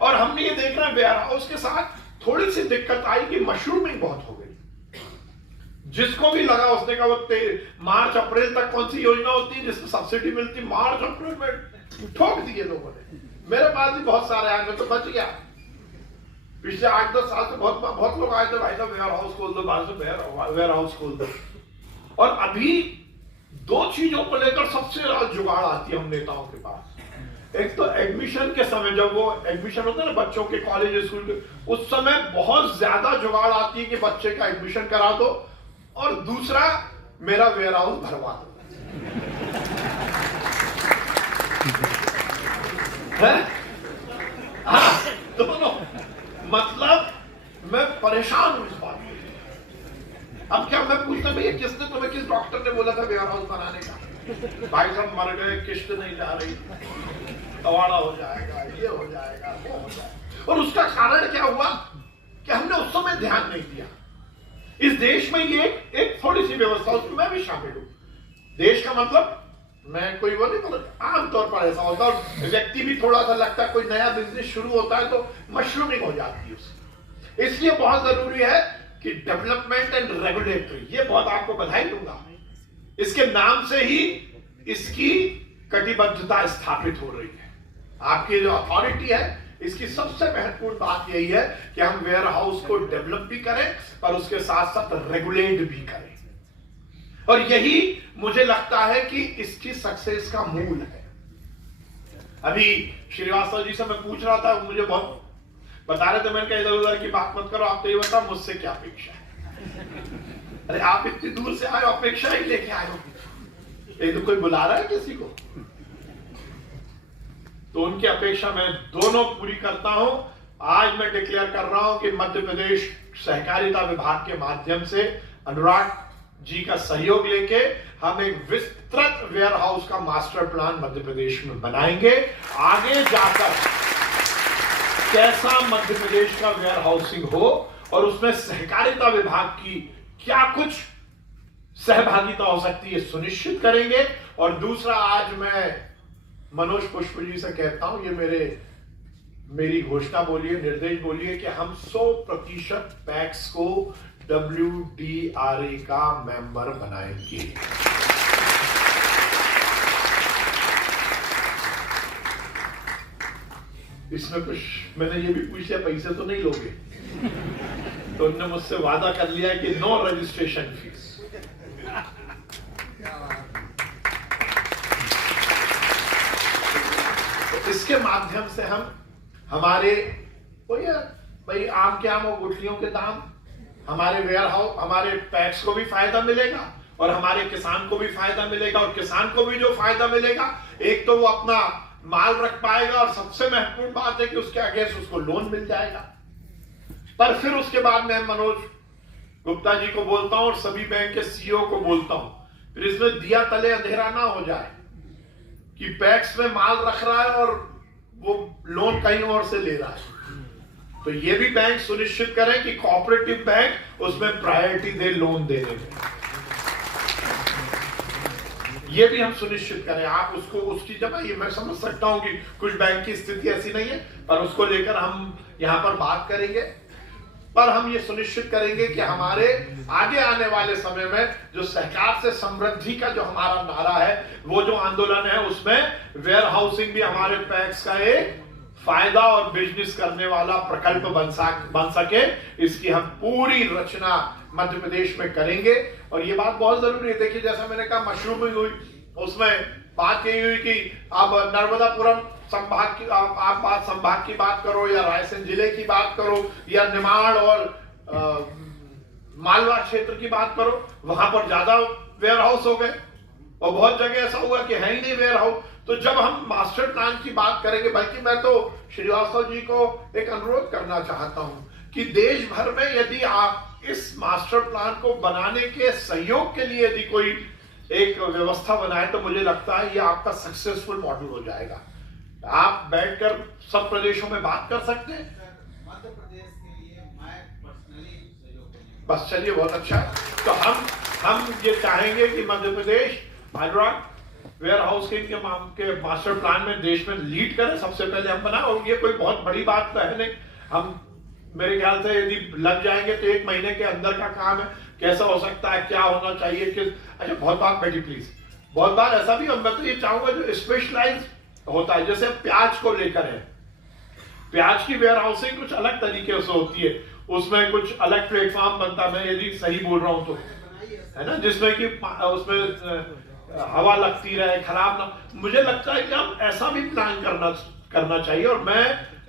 और हमने ये देख रहे हैं वेयर हाउस के साथ थोड़ी सी दिक्कत आई कि मशरूमिंग बहुत हो गई। जिसको भी लगा उसने कहा वो मार्च अप्रैल तक कौन सी योजना होती है जिसमें सब्सिडी मिलती, मार्च अप्रैल में ठोक दिए लोगों ने। मेरे पास भी बहुत सारे आए, मैं तो बच गया। पिछले 8-10 साल से बहुत लोग आए थे, भाई साहब वेयर हाउस खोल दो, बाहर से वेयर हाउस खोल दो। और अभी दो चीजों को लेकर सबसे ज्यादा जुगाड़ आती है हम नेताओं के पास। एक तो एडमिशन के समय, जब वो एडमिशन होता है ना बच्चों के कॉलेज स्कूल के, उस समय बहुत ज्यादा जुगाड़ आती है कि बच्चे का एडमिशन करा दो, और दूसरा मेरा वेयर हाउस भरवा दो। हाँ, दोनों। मतलब मैं परेशान हूं इस बात में। अब क्या मैं पूछता भैया किसने तुम्हें, किस डॉक्टर ने बोला था वेयर हाउस बनाने का? भाई साहब मर गए, किस्त नहीं जा रही, कवाड़ा हो जाएगा, ये हो जाएगा, वो हो जाएगा। और उसका कारण क्या हुआ कि हमने उस समय ध्यान नहीं दिया। इस देश में ये एक थोड़ी सी व्यवस्था, उसमें मैं भी शामिल हूं। देश का मतलब मैं कोई वो नहीं, मतलब आमतौर पर ऐसा होता है, और व्यक्ति भी थोड़ा सा लगता है कोई नया बिजनेस शुरू होता है तो मशरूमिंग हो जाती है उसकी। इसलिए बहुत जरूरी है कि डेवलपमेंट एंड रेगुलेटरी, ये बहुत आपको बधाई दूंगा, इसके नाम से ही इसकी कटिबद्धता स्थापित हो रही है। आपकी जो अथॉरिटी है, इसकी सबसे महत्वपूर्ण बात यही है कि हम वेयर हाउस को डेवलप भी करें और उसके साथ साथ रेगुलेट भी करें। और यही मुझे लगता है कि इसकी सक्सेस का मूल है। अभी श्रीवास्तव जी से मैं पूछ रहा था, मुझे बहुत बता रहे थे, मैंने कहा इधर उधर की बात मत करो, आप तो ये बताओ मुझसे क्या अपेक्षा है। अरे आप इतनी दूर से आए हो, अपेक्षा ही लेके आए हो, ये तो कोई बुला रहा है किसी को? तो उनकी अपेक्षा मैं दोनों पूरी करता हूं। आज मैं डिक्लेयर कर रहा हूं कि मध्य प्रदेश सहकारिता विभाग के माध्यम से अनुराग जी का सहयोग लेके हम एक विस्तृत वेयर हाउस का मास्टर प्लान मध्य प्रदेश में बनाएंगे। आगे जाकर कैसा मध्य प्रदेश का वेयर हाउसिंग हो और उसमें सहकारिता विभाग की क्या कुछ सहभागिता हो सकती है, सुनिश्चित करेंगे। और दूसरा, आज मैं मनोज पुष्प जी से कहता हूं, ये मेरी घोषणा बोलिए, निर्देश बोलिए कि हम 100% पैक्स को WDRA का मेंबर बनाएंगे। इसमें कुछ मैंने ये भी पूछ लिया, पैसे तो नहीं लोगे? तो उन्होंने मुझसे वादा कर लिया कि नो रजिस्ट्रेशन फीस। तो इसके माध्यम से हम हमारे भाई आम के आम और गुठलियों के दाम, हमारे वेयर हाउस, हमारे पैक्स को भी फायदा मिलेगा और हमारे किसान को भी फायदा मिलेगा। और किसान को भी जो फायदा मिलेगा, एक तो वो अपना माल रख पाएगा और सबसे महत्वपूर्ण बात है कि उसके अगेंस्ट उसको लोन मिल जाएगा। पर फिर उसके बाद मैं मनोज गुप्ता जी को बोलता हूं और सभी बैंक के सीईओ को बोलता हूं, फिर इसमें दिया तले अंधेरा ना हो जाए कि पैक्स में माल रख रहा है और वो लोन कहीं और से ले रहा है। तो ये भी बैंक सुनिश्चित करें कि कोऑपरेटिव बैंक उसमें प्रायोरिटी दे लोन देने में, ये भी हम सुनिश्चित करें। आप उसको उसकी जगह, ये मैं समझ सकता हूं कि कुछ बैंक की स्थिति ऐसी नहीं है, पर उसको लेकर हम यहां पर बात करेंगे। पर हम ये सुनिश्चित करेंगे कि हमारे आगे आने वाले समय में जो सहकार से समृद्धि का जो हमारा नारा है, वो जो आंदोलन है, उसमें वेयर हाउसिंग भी हमारे पैक्स का एक फायदा और बिजनेस करने वाला प्रकल्प बन सके, इसकी हम पूरी रचना मध्य प्रदेश में करेंगे। और ये बात बहुत जरूरी है। देखिए, जैसा मैंने कहा मशरूमिंग हुई, उसमें बात यही हुई कि अब नर्मदापुरम संभाग की आप बात संभाग की बात करो या रायसेन जिले की बात करो या निमाड़ और मालवा क्षेत्र की बात करो, वहां पर ज्यादा वेयर हाउस हो गए और बहुत जगह ऐसा हुआ कि है ही नहीं वेयर हाउस। तो जब हम मास्टर प्लान की बात करेंगे, बल्कि मैं तो श्रीवास्तव जी को एक अनुरोध करना चाहता हूं कि देश भर में यदि आप इस मास्टर प्लान को बनाने के सहयोग के लिए यदि कोई एक व्यवस्था बनाए, तो मुझे लगता है ये आपका सक्सेसफुल मॉडल हो जाएगा। आप बैठकर सब प्रदेशों में बात कर सकते हैं। मध्य प्रदेश के लिए मैं पर्सनली सहयोग करूंगा। बस चलिए, बहुत अच्छा है। तो हम ये चाहेंगे कि मध्य प्रदेश, अनुराग, वेयर हाउस के मास्टर प्लान में देश में लीड करें, सबसे पहले हम बनाए। और ये कोई बहुत बड़ी बात तो है नहीं, हम मेरे ख्याल से यदि लग जाएंगे तो 1 महीने के अंदर का काम है। कैसा हो सकता है, क्या होना चाहिए, किस अच्छा बहुत बात बैठी प्लीज, बहुत बार ऐसा भी मैं तो ये चाहूंगा जो स्पेशलाइज होता है, जैसे प्याज को लेकर है, प्याज की वेयर हाउसिंग कुछ अलग तरीके से होती है, उसमें कुछ अलग प्लेटफॉर्म बनता है, मैं यदि सही बोल रहा हूं तो, है ना, जिसमें कि उसमें हवा लगती रहे, खराब ना। मुझे लगता है कि हम ऐसा भी प्लान करना चाहिए। और मैं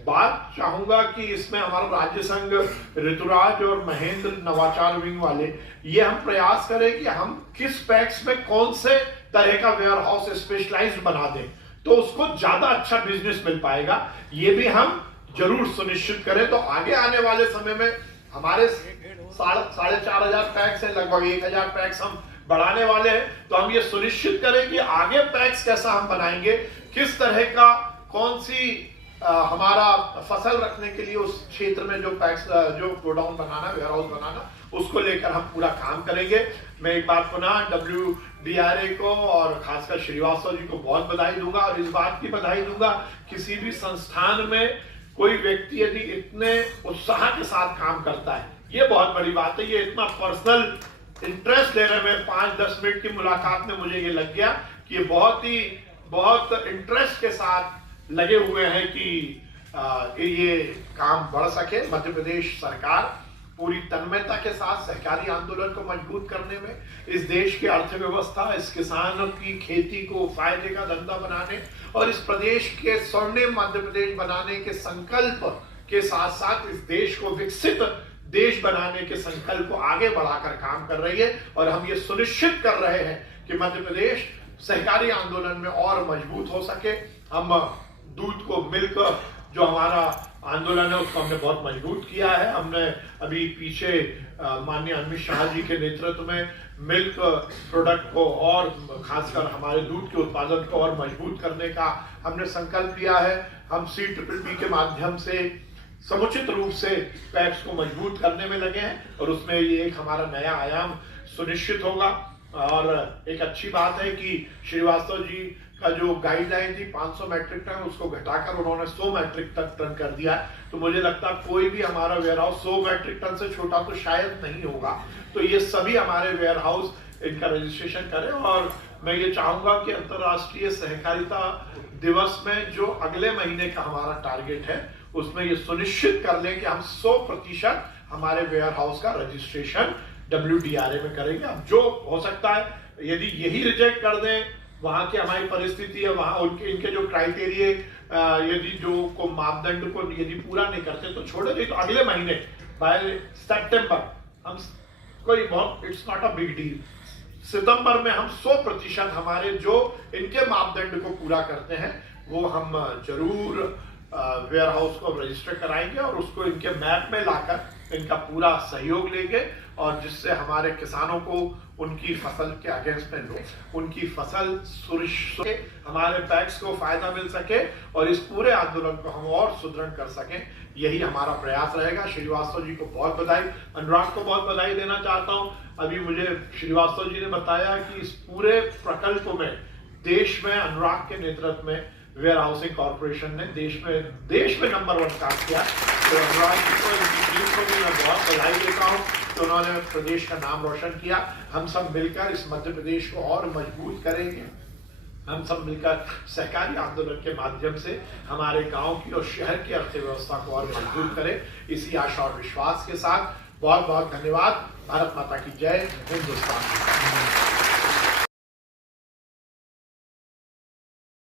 बात चाहूंगा कि इसमें हमारा राज्य संघ, ऋतुराज और महेंद्र नवाचार विंग वाले, ये हम प्रयास करें कि हम किस पैक्स में कौन से तरह का वेयर हाउस स्पेशलाइज्ड बना दें, तो उसको ज्यादा अच्छा बिजनेस मिल पाएगा। ये भी हम जरूर सुनिश्चित करें। तो आगे आने वाले समय में हमारे 4,500 पैक्स है, लगभग 1,000 पैक्स हम बढ़ाने वाले हैं। तो हम ये सुनिश्चित करें कि आगे पैक्स कैसा हम बनाएंगे, किस तरह का, कौन सी हमारा फसल रखने के लिए उस क्षेत्र में जो पैक्स, जो गोडाउन बनाना, वेयर हाउस बनाना, उसको लेकर हम पूरा काम करेंगे। मैं एक बात पुनः WDRA को और खासकर श्रीवास्तव जी को बहुत बधाई दूंगा। और इस बात की बधाई दूंगा, किसी भी संस्थान में कोई व्यक्ति यदि इतने उत्साह के साथ काम करता है, ये बहुत बड़ी बात है। ये इतना पर्सनल इंटरेस्ट लेने में 5-10 मिनट की मुलाकात में मुझे ये लग गया कि ये बहुत इंटरेस्ट के साथ लगे हुए हैं कि ये काम बढ़ सके। मध्य प्रदेश सरकार पूरी तन्मयता के साथ सहकारी आंदोलन को मजबूत करने में, इस देश की अर्थव्यवस्था, इस किसानों की खेती को फायदे का धंधा बनाने और इस प्रदेश के स्वर्णिम मध्य प्रदेश बनाने के संकल्प के साथ साथ इस देश को विकसित देश बनाने के संकल्प को आगे बढ़ाकर काम कर रही है। और हम ये सुनिश्चित कर रहे हैं कि मध्य प्रदेश सहकारी आंदोलन में और मजबूत हो सके। हम दूध को, मिल्क जो हमारा आंदोलन है, उसको हमने बहुत मजबूत किया है। हमने अभी पीछे माननीय अमित शाह जी के नेतृत्व में मिल्क प्रोडक्ट को और खासकर हमारे दूध के उत्पादन को और मजबूत करने का हमने संकल्प लिया है। हम CPPP के माध्यम से समुचित रूप से पैक्स को मजबूत करने में लगे हैं और उसमें ये एक हमारा नया आयाम सुनिश्चित होगा। और एक अच्छी बात है कि श्रीवास्तव जी का जो गाइडलाइन थी 500 मैट्रिक टन, उसको घटाकर उन्होंने 100 मैट्रिक टन कर दिया है। तो मुझे लगता है कोई भी हमारा वेयर हाउस 100 मैट्रिक टन से छोटा तो शायद नहीं होगा। तो ये सभी हमारे वेयर हाउस इनका रजिस्ट्रेशन करें। और मैं ये चाहूंगा कि अंतर्राष्ट्रीय सहकारिता दिवस में जो अगले महीने का हमारा टारगेट है, उसमें ये सुनिश्चित कर लें कि हम 100% हमारे वेयर हाउस का रजिस्ट्रेशन WDRA में करेंगे। अब जो हो सकता है, यदि यही रिजेक्ट कर दें, वहां की हमारी परिस्थिति है, वहां इनके जो क्राइटेरिया, यदि जो को मापदंड को यदि पूरा नहीं करते तो छोड़े। नहीं तो अगले महीने बाय सितंबर हम कोई बहुत, it's not a big deal, सितंबर में हम 100% हमारे जो इनके मापदंड को पूरा करते हैं वो हम जरूर वेयर हाउस को रजिस्टर कराएंगे और उसको इनके मैप में लाकर इनका पूरा सहयोग लेंगे। और जिससे हमारे किसानों को उनकी फसल के अगेंस्ट में उनकी फसल सुरक्षित, हमारे पैक्स को फायदा मिल सके और इस पूरे आंदोलन को हम और सुदृढ़ कर सकें, यही हमारा प्रयास रहेगा। श्रीवास्तव जी को बहुत बधाई, अनुराग को बहुत बधाई देना चाहता हूं। अभी मुझे श्रीवास्तव जी ने बताया कि इस पूरे प्रकल्प में देश में अनुराग के नेतृत्व में वेयर हाउसिंग कॉर्पोरेशन ने देश में नंबर 1 काम किया। तो अनुराग जी को, इनकी टीम को भी मैं बहुत बधाई देता हूँ कि उन्होंने प्रदेश का नाम रोशन किया। हम सब मिलकर इस मध्य प्रदेश को और मजबूत करेंगे। हम सब मिलकर सहकारी आंदोलन के माध्यम से हमारे गांव की और शहर की अर्थव्यवस्था को और मजबूत करें। इसी आशा और विश्वास के साथ बहुत बहुत धन्यवाद। भारत माता की जय। हिंदुस्तान।